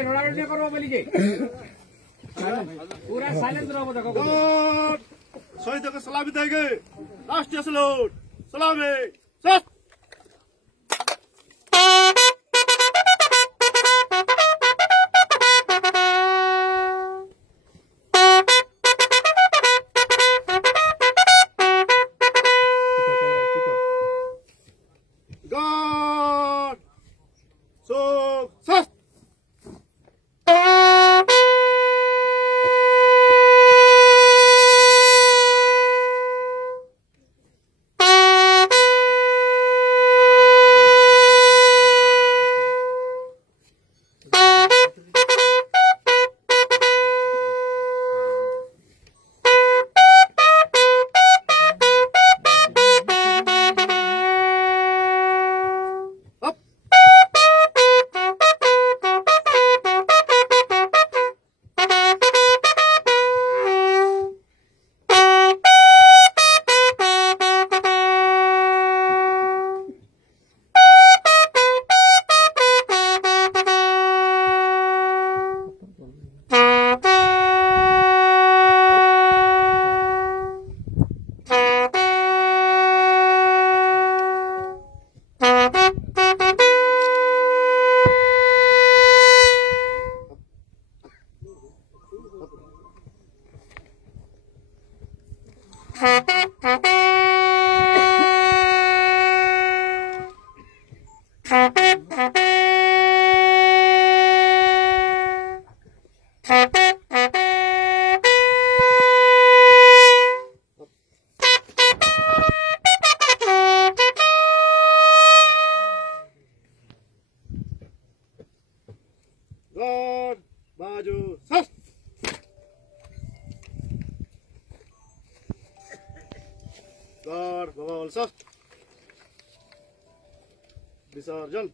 कहीं रोड़ा नहीं करो बोली के पूरा साइलेंस रहो देखो शहीद को सलामी देंगे राष्ट्रीय सलूट सलामी सत God so sus God baju sus God bawal sus विसर्जन